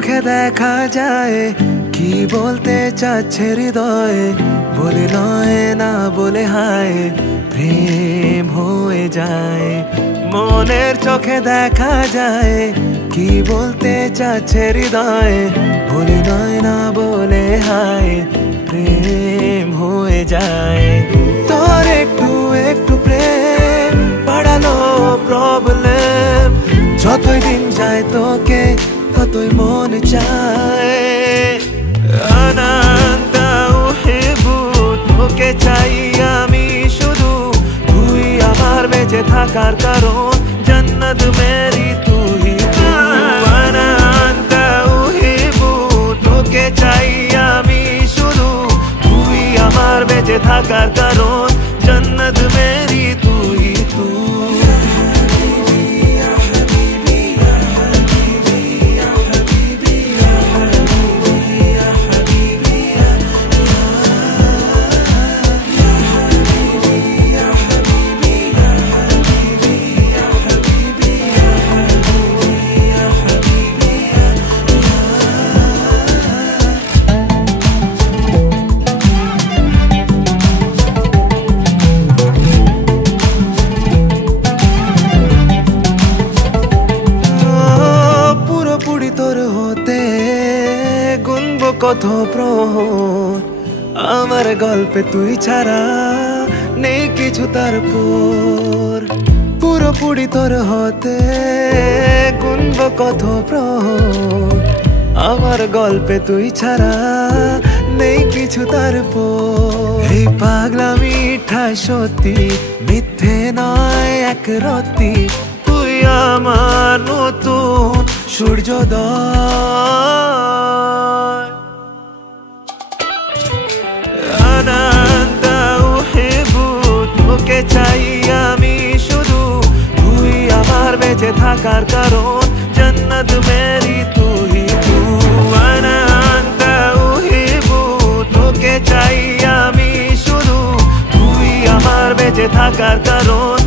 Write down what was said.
চোখে দেখা যায় কি বলতে চাচ্ছে হৃদয়ে, বলে নয় না বলে হায় প্রেম হয়ে যায়। মনের চোখে দেখা যায় কি বলতে চাচ্ছে হৃদয়ে, বলে নয় না বলে হায় প্রেম হয়ে যায়। তোর একটু একটু প্রেম বাড়ালো প্রবলেম, যতই দিন যায় তোকে ততই মন চায়। আনান্তা উহিবু, তোকে চাই আমি শুধু, তুই আমার বেঁচে থাকার কারণ, জান্নাত মেরি তুই তু। আনান্তা উহিবু, তোকে চাই আমি শুধু, তুই আমার বেঁচে থাকার কারণ, জান্নাত মেরি তুই তু। কত প্রহর আমার গল্পে তুই ছাড়া নেই কিছু তারপর, পুরোপুরি তোর হতে গুনব কত প্রহর আমার গল্পে তুই ছাড়া নেই কিছু তারপর। এই পাগলামিটা সত্যি, মিথ্যে নয় এক রতি, তুই আমার নতুন সূর্যোদয়। আনান্তা উহিবু, তোকে চাই আমি শুধু, তুই আমার বেঁচে থাকার কারণ, জান্নাত মেরি তুই তু। আনান্তা উহিবু, তোকে চাই আমি শুধু, তুই আমার বেঁচে থাকার কারণ,